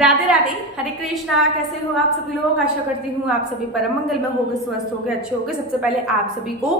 राधे राधे, हरे कृष्णा। कैसे हो आप सभी लोग? आशा करती हूँ आप सभी परम मंगल में होगे, स्वस्थ होगे, अच्छे होगे। सबसे पहले आप सभी को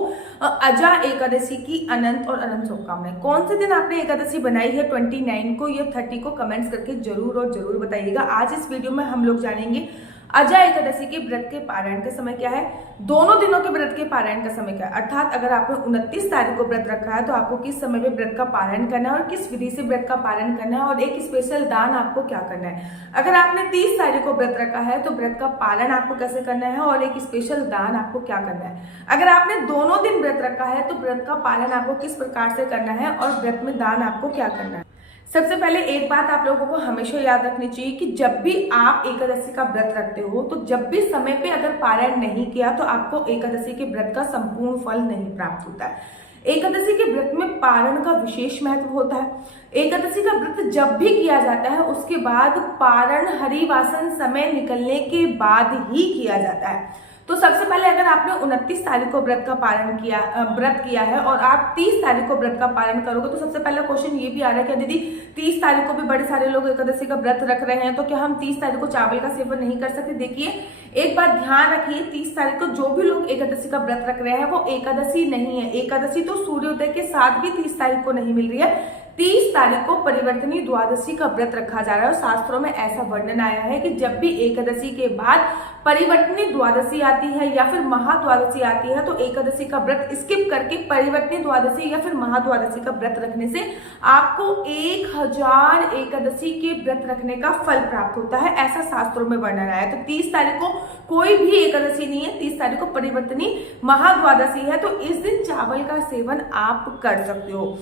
अजा एकादशी की अनंत और अनंत शुभकामनाएं। कौन से दिन आपने एकादशी बनाई है, 29 को या 30 को? कमेंट्स करके जरूर और जरूर बताइएगा। आज इस वीडियो में हम लोग जानेंगे अजा एकादशी के व्रत के पारायण का समय क्या है, दोनों दिनों के व्रत के पारायण का समय क्या है। अर्थात अगर आपने 29 तारीख को व्रत रखा है तो आपको किस समय में व्रत का पारायण करना है और किस विधि से व्रत का पारायण करना है, और एक स्पेशल दान आपको क्या करना है। अगर आपने 30 तारीख को व्रत रखा है तो व्रत का पालन आपको कैसे करना है और एक स्पेशल दान आपको क्या करना है। अगर आपने दोनों दिन व्रत रखा है तो व्रत का पालन आपको किस प्रकार से करना है और व्रत में दान आपको क्या करना है। सबसे पहले एक बात आप लोगों को हमेशा याद रखनी चाहिए कि जब भी आप एकादशी का व्रत रखते हो तो जब भी समय पे अगर पारायण नहीं किया तो आपको एकादशी के व्रत का संपूर्ण फल नहीं प्राप्त होता है। एकादशी के व्रत में पारण का विशेष महत्व होता है। एकादशी का व्रत जब भी किया जाता है उसके बाद पारण हरिवासन समय निकलने के बाद ही किया जाता है। तो सबसे पहले अगर आपने 29 तारीख को व्रत का पालन व्रत किया है और आप 30 तारीख को व्रत का पालन करोगे तो सबसे पहला क्वेश्चन ये भी आ रहा है कि दीदी 30 तारीख को भी बड़े सारे लोग एकादशी का व्रत रख रहे हैं तो क्या हम 30 तारीख को चावल का सेवन नहीं कर सकते। देखिए एक बात ध्यान रखिए, 30 तारीख को जो भी लोग एकादशी का व्रत रख रहे हैं वो एकादशी नहीं है। एकादशी तो सूर्योदय के साथ भी 30 तारीख को नहीं मिल रही है। 30 तारीख को परिवर्तनीय द्वादशी का व्रत रखा जा रहा है और शास्त्रों में ऐसा वर्णन आया है कि जब भी एकादशी के बाद परिवर्तनीय द्वादशी आती है या फिर महाद्वादशी आती है तो एकादशी का व्रत स्किप करके परिवर्तनीय द्वादशी या फिर महाद्वादशी का व्रत रखने से आपको 1000 एकादशी के व्रत रखने का फल प्राप्त होता है, ऐसा शास्त्रों में वर्णन आया है। तो 30 तारीख को कोई भी एकादशी नहीं है, 30 तारीख को परिवर्तनीय महाद्वादशी है, तो इस दिन चावल का सेवन आप कर सकते हो।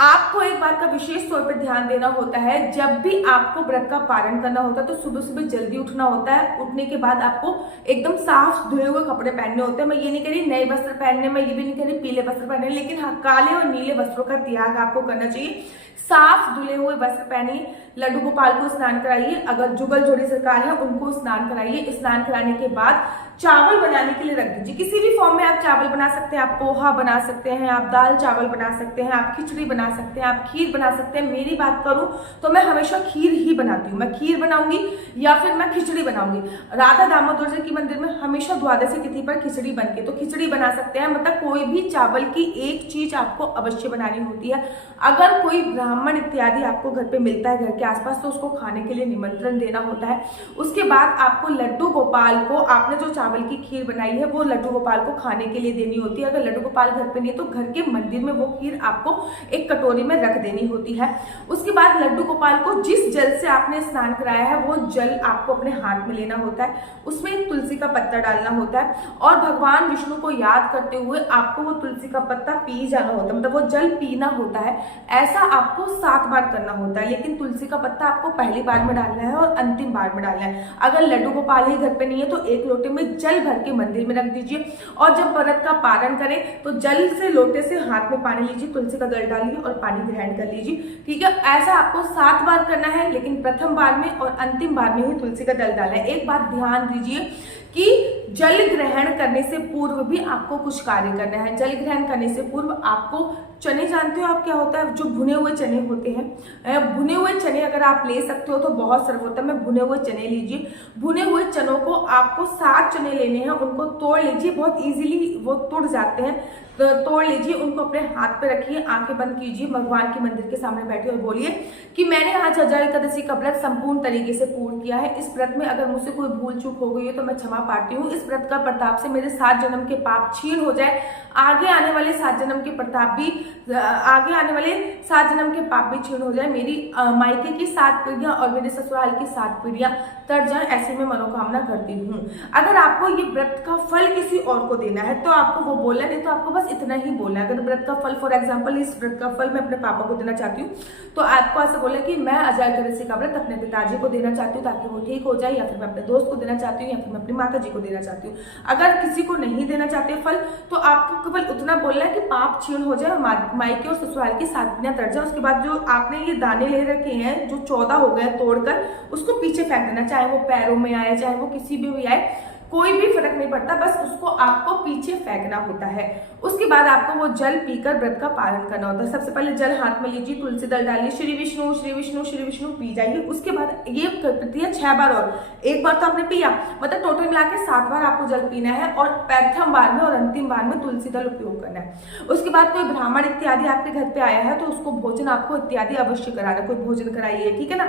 आपको एक बात का विशेष तौर पर ध्यान देना होता है, जब भी आपको व्रत का पारण करना होता है तो सुबह सुबह जल्दी उठना होता है। उठने के बाद आपको एकदम साफ धुले हुए कपड़े पहनने होते हैं। मैं ये नहीं कह रही नए वस्त्र पहनने, मैं ये भी नहीं कह रही पीले वस्त्र पहनने, लेकिन हाँ काले और नीले वस्त्रों का त्याग आपको करना चाहिए। साफ धुले हुए वस्त्र पहनिए, लड्डू गोपाल को स्नान कराइए, अगर जुगल जोड़ी सरकार है उनको स्नान कराइए। स्नान कराने के बाद चावल बनाने के लिए रख दीजिए। किसी भी फॉर्म में आप चावल बना सकते हैं, आप पोहा बना सकते हैं, आप दाल चावल बना सकते हैं, आप खिचड़ी बना सकते हैं, आप खीर बना सकते हैं। मेरी बात करूं तो मैं हमेशा खीर ही बनाती हूँ। मैं खीर बनाऊंगी या फिर मैं खिचड़ी बनाऊंगी। राधा दामोदर जी के मंदिर में हमेशा द्वादशी तिथि पर खिचड़ी बनती है, तो खिचड़ी बना सकते हैं। मतलब कोई भी चावल की एक चीज आपको अवश्य बनानी होती है। अगर कोई ब्राह्मण इत्यादि आपको घर पे मिलता है घर के आसपास तो उसको खाने के लिए निमंत्रण देना होता है। उसके बाद आपको लड्डू गोपाल को, आपने जो चावल की खीर बनाई है वो लड्डू गोपाल को खाने के लिए देनी होती है। अगर लड्डू गोपाल घर पे नहीं है तो घर के मंदिर में वो खीर आपको एक कटोरी में रख देनी होती है। उसके बाद लड्डू गोपाल को जिस जल से आपने स्नान कराया है वो जल आपको अपने हाथ में लेना होता है, उसमें एक तुलसी का पत्ता डालना होता है और भगवान विष्णु को याद करते हुए आपको वो तुलसी का पत्ता पी जाना होता है, मतलब वो जल पीना होता है। ऐसा आपको 7 बार करना होता है, लेकिन तुलसी का पत्ता आपको पहली बार में डालना है और अंतिम बार में डालना है। अगर लड्डू गोपाल ही घर पे नहीं है तो एक लोटे में जल भर के मंदिर में रख दीजिए और जब व्रत का पारण करें तो जल से लोटे से हाथ में पानी लीजिए, तुलसी का दल डालिए और पानी ग्रहण कर लीजिए। ठीक है, ऐसा आपको 7 बार करना है, लेकिन प्रथम बार में और अंतिम बार में ही तुलसी का दल डालना है। एक बात ध्यान दीजिए कि जल ग्रहण करने से पूर्व भी आपको कुछ कार्य करना है। जल ग्रहण करने से पूर्व आपको चने, जानते हो आप क्या होता है, जो भुने हुए चने होते हैं, भुने हुए चने अगर आप ले सकते हो तो बहुत सर्वोत्तम है। भुने हुए चने लीजिए। भुने हुए चनों को आपको 7 चने लेने हैं, उनको तोड़ लीजिए, बहुत इजीली वो टूट जाते हैं, तो तोड़ लीजिए, उनको अपने हाथ पे रखिए, आंखें बंद कीजिए, भगवान के मंदिर के सामने बैठिए और बोलिए कि मैंने आज अजा एकादशी का व्रत संपूर्ण तरीके से पूर्ण किया है। इस व्रत में अगर मुझसे कोई भूल चूक हो गई है तो मैं क्षमा पाती हूँ। इस व्रत का प्रताप से मेरे 7 जन्म के पाप क्षीण हो जाए, आगे आने वाले 7 जन्म के प्रताप भी, आगे आने वाले 7 जन्म के पाप भी क्षीण हो जाए, मेरी मायके की 7 पीढ़ियां और मेरे ससुराल की 7 पीढ़ियां तर जाए, ऐसी मैं मनोकामना करती हूँ। अगर आपको ये व्रत का फल किसी और को देना है तो आपको वो बोलना, नहीं तो आपको बस इतना ही बोलना है। अगर व्रत का फल, फॉर एग्जाम्पल इस व्रत का फल मैं अपने पापा को देना चाहती हूँ तो आपको ऐसा बोला कि मैं अजा एकादशी का व्रत अपने पिताजी को देना चाहती हूँ ताकि वो ठीक हो जाए, या फिर मैं अपने दोस्त को देना चाहती हूँ, या फिर मैं अपनी माता जी को देना चाहती हूँ। अगर किसी को नहीं देना चाहते फल तो आपको केवल उतना बोलना है कि पाप क्षीण हो जाए, मायके और ससुराल की 7 पीढ़ियां तर जाए। उसके बाद जो आपने ये दाने ले रखे हैं जो 14 हो गए तोड़कर, उसको पीछे फेंक देना, चाहे वो पैरों में आए चाहे वो किसी भी आए, कोई भी फर्क नहीं पड़ता, बस उसको आपको पीछे फेंकना होता है। उसके बाद आपको वो जल पीकर व्रत का पालन करना होता है। सबसे पहले जल हाथ में लीजिए, तुलसी दल डालिए, श्री विष्णु श्री विष्णु श्री विष्णु पी जाइए। उसके बाद ये प्रक्रिया 6 बार, और एक बार तो आपने पिया, मतलब टोटल मिला के 7 बार आपको जल पीना है, और प्रथम बार में और अंतिम बार में तुलसी दल उपयोग करना है। उसके बाद कोई ब्राह्मण इत्यादि आपके घर पे आया है तो उसको भोजन आपको इत्यादि अवश्य कराना, कोई भोजन कराइए, ठीक है ना।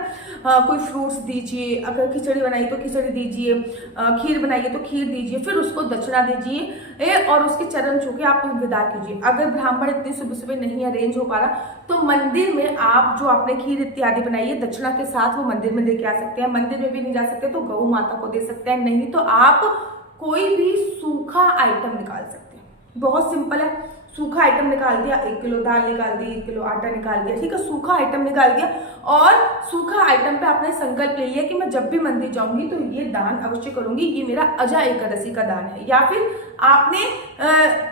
कोई फ्रूट्स दीजिए, अगर खिचड़ी बनाई तो खिचड़ी दीजिए, खीर बनाइए तो खीर दीजिए, फिर उसको दक्षिणा दीजिए और उसके चरण छू के आप विदा कीजिए। अगर ब्राह्मण इतनी सुबह सुबह नहीं अरेंज हो पा रहा तो मंदिर में आप जो आपने खीर इत्यादि बनाई है दक्षिणा के साथ वो मंदिर में दे के आ सकते हैं। मंदिर में भी नहीं जा सकते तो गौ माता को दे सकते हैं, नहीं तो आप कोई भी सूखा आइटम निकाल सकते हैं। बहुत सिंपल है, सूखा आइटम निकाल दिया, 1 किलो दाल निकाल दी, 1 किलो आटा निकाल दिया, ठीक है, सूखा आइटम निकाल दिया, और सूखा आइटम पे आपने संकल्प ले लिया कि मैं जब भी मंदिर जाऊंगी तो ये दान अवश्य करूंगी, ये मेरा अजा एकादशी का दान है। या फिर आपने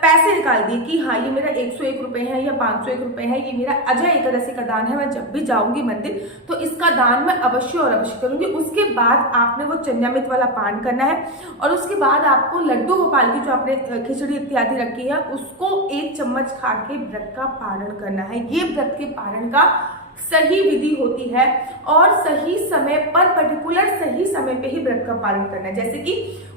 पैसे निकाल दिए कि हाँ ये मेरा 101 रुपए है या 501 रुपए है, ये मेरा अजा एकादशी का दान है, मैं जब भी जाऊंगी मंदिर तो इसका दान मैं अवश्य और अवश्य करूंगी। उसके बाद आपने वो चंद्रामृत वाला पान करना है, और उसके बाद आपको लड्डू गोपाल की जो आपने खिचड़ी इत्यादि रखी है उसको 1 चम्मच खा के व्रत का पारण करना है। ये व्रत के पारण का सही विधि होती है, और सही समय पर, पर्टिकुलर सही समय पे ही व्रत का पालन करना है। जैसे कि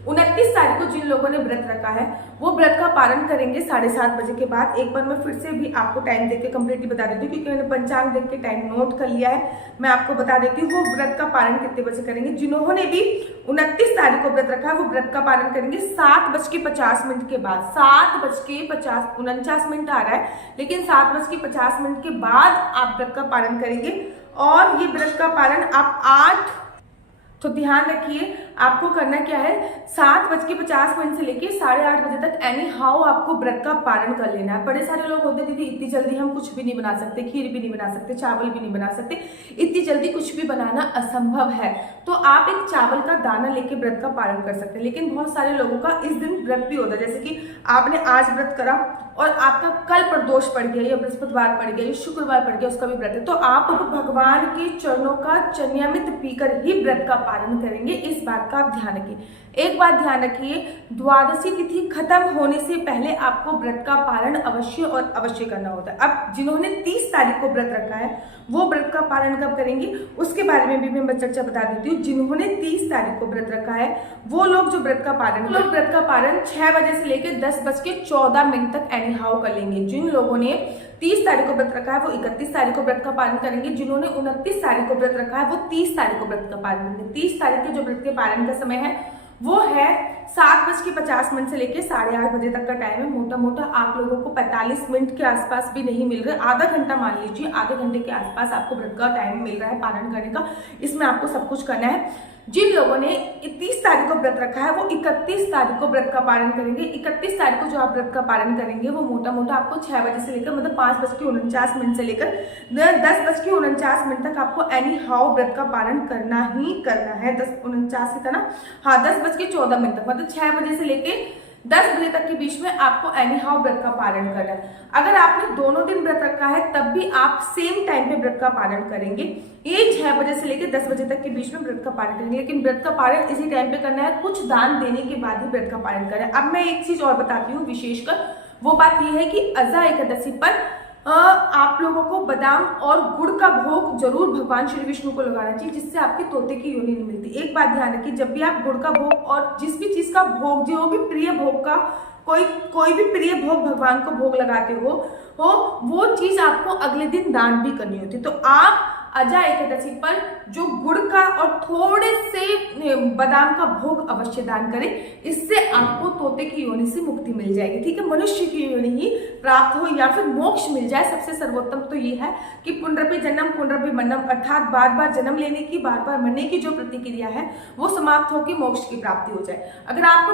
29 तारीख को जिन लोगों ने व्रत रखा है वो व्रत का पालन करेंगे 7:30 बजे के बाद। एक बार मैं फिर से भी आपको टाइम देख के कंप्लीटली बता देती हूँ, क्योंकि मैंने पंचांग देख के टाइम नोट कर लिया है। मैं आपको बता देती हूँ वो व्रत का पालन कितने बजे करेंगे। जिन्होंने भी 29 तारीख को व्रत रखा है वो व्रत का पालन करेंगे 7:50 के बाद। 7:49 आ रहा है, लेकिन 7:50 के बाद आप व्रत का पालन करेंगे। और ये व्रत का पालन आप 8, तो ध्यान रखिए आपको करना क्या है, 7:50 से लेके 8:30 बजे तक एनी हाउ आपको व्रत का पारण कर लेना है। बड़े सारे लोग होते हैं दीदी इतनी जल्दी हम कुछ भी नहीं बना सकते, खीर भी नहीं बना सकते, चावल भी नहीं बना सकते, इतनी जल्दी कुछ भी बनाना असंभव है। तो आप एक चावल का दाना लेके व्रत का पालन कर सकते हैं। लेकिन बहुत सारे लोगों का इस दिन व्रत भी होता है, जैसे कि आपने आज व्रत करा और आपका कल प्रदोष पड़ गया, या बृहस्पतिवार पड़ गया, या शुक्रवार पड़ गया, उसका भी व्रत है, तो आप भगवान के चरणों का चन्यामृत पीकर ही व्रत का पालन करेंगे। इस बात का आप ध्यान रखिए। एक बात ध्यान रखिए, द्वादशी तिथि खत्म होने से पहले आपको व्रत का पालन अवश्य और अवश्य करना होता है। अब जिन्होंने 30 तारीख को व्रत रखा है वो व्रत का पालन कब करेंगे उसके बारे में भी मैं चर्चा बता देती हूँ। जिन्होंने 30 तारीख को व्रत रखा है वो लोग जो व्रत का पालन 6 बजे से लेकर 10:14 तक एनी हाउ कर लेंगे। जिन लोगों ने 30 तारीख को व्रत रखा है वो 31 तारीख को व्रत का पालन करेंगे। जिन्होंने 29 तारीख को व्रत रखा है वो 30 तारीख को व्रत का पालन करेंगे। 30 तारीख के जो व्रत के पालन का समय है वो है 7:50 से लेके 8:30 बजे तक का टाइम है। मोटा मोटा आप लोगों को 45 मिनट के आसपास भी नहीं मिल रहा, आधा घंटा मान लीजिए, आधे घंटे के आसपास आपको व्रत का टाइम मिल रहा है पालन करने का। इसमें आपको सब कुछ करना है। जिन लोगों ने 30 तारीख को व्रत रखा है वो 31 तारीख को व्रत का पालन करेंगे। 31 तारीख को जो आप व्रत का पालन करेंगे वो मोटा मोटा आपको 6 बजे से लेकर, मतलब 5:49 से लेकर 10:49 तक आपको एनी हाउ व्रत का पालन करना ही करना है। 10:49 ही था ना, हाँ, 10:14 तक, मतलब 6 बजे से लेके 10 बजे तक के बीच में आपको एनी हाउ व्रत का पालन करना है। अगर आपने दोनों दिन व्रत रखा है तब भी आप सेम टाइम पे व्रत का पालन करेंगे। ये 6 बजे से लेकर 10 बजे तक के बीच में व्रत का पालन करेंगे, लेकिन व्रत का पालन इसी टाइम पे करना है। कुछ दान देने के बाद ही व्रत का पालन करें। अब मैं एक चीज और बताती हूँ विशेषकर, वो बात यह है कि अजा एकादशी पर आप लोगों को बादाम और गुड़ का भोग जरूर भगवान श्री विष्णु को लगाना चाहिए, जिससे आपके तोते की योनि नहीं मिलती। एक बात ध्यान रखिए, जब भी आप गुड़ का भोग और जिस भी चीज का भोग, जो भी प्रिय भोग का कोई भी प्रिय भोग भगवान को भोग लगाते हो वो चीज आपको अगले दिन दान भी करनी होती है। तो आप अजा एकादशी पर जो गुड़ का और थोड़े से बादाम का भोग अवश्य दान करें, इससे आपको तोते की योनि से मुक्ति मिल जाएगी, ठीक है। मनुष्य की योनि ही प्राप्त हो या फिर मोक्ष मिल जाए। सबसे सर्वोत्तम तो ये है कि पुनरपि जन्म पुनरपि मरणम, अर्थात बार बार जन्म लेने की, बार बार मरने की जो प्रतिक्रिया है वो समाप्त होकर मोक्ष की प्राप्ति हो जाए। अगर आप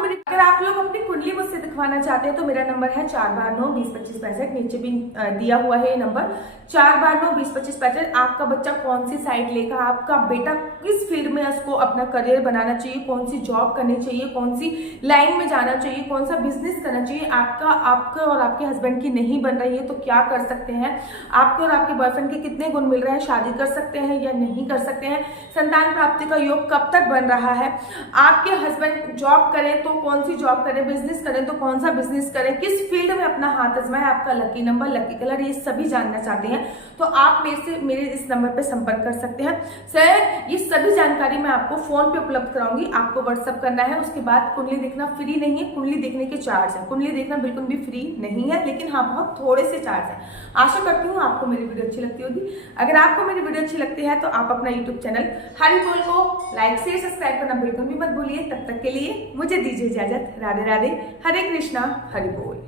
लोग अपनी कुंडली मुझसे दिखवाना चाहते हैं तो मेरा नंबर है 4/9-20-25-65। नीचे भी दिया हुआ है ये नंबर 4/9-20-25-65। आपका बच्चा कौन सी साइड लेगा, आपका बेटा किस फील्ड में है, को अपना करियर बनाना चाहिए, कौन सी जॉब करनी चाहिए, कौन सी लाइन में जाना चाहिए, कौन सा बिजनेस करना चाहिए। आपके और आपके हस्बैंड की नहीं बन रही है तो क्या कर सकते हैं, आपके और आपके बॉयफ्रेंड के कितने गुण मिल रहे हैं, शादी कर सकते हैं या नहीं कर सकते हैं, संतान प्राप्ति का योग कब तक बन रहा है, आपके हस्बैंड जॉब करें तो कौन सी जॉब करें, बिजनेस करें तो कौन सा बिजनेस करें, किस फील्ड में अपना हाथ आजमाएं, आपका लकी नंबर, लकी कलर, ये सभी जानना चाहते हैं तो आप मेरे इस नंबर पर संपर्क कर सकते हैं। सर ये सभी जानकारी मैं आपको फोन पे उपलब्ध कराऊंगी, आपको व्हाट्सअप करना है। उसके बाद कुंडली देखना फ्री नहीं है, कुंडली देखने के चार्ज है, कुंडली देखना बिल्कुल भी फ्री नहीं है, लेकिन हाँ बहुत थोड़े से चार्ज है। आशा करती हूँ आपको मेरी वीडियो अच्छी लगती होगी। अगर आपको मेरी वीडियो अच्छी लगती है तो आप अपना यूट्यूब चैनल हरि बोल को लाइक शेयर सब्सक्राइब करना बिल्कुल भी मत भूलिए। तब तक के लिए मुझे दीजिए इजाजत। राधे राधे, हरे कृष्णा, हरि बोल।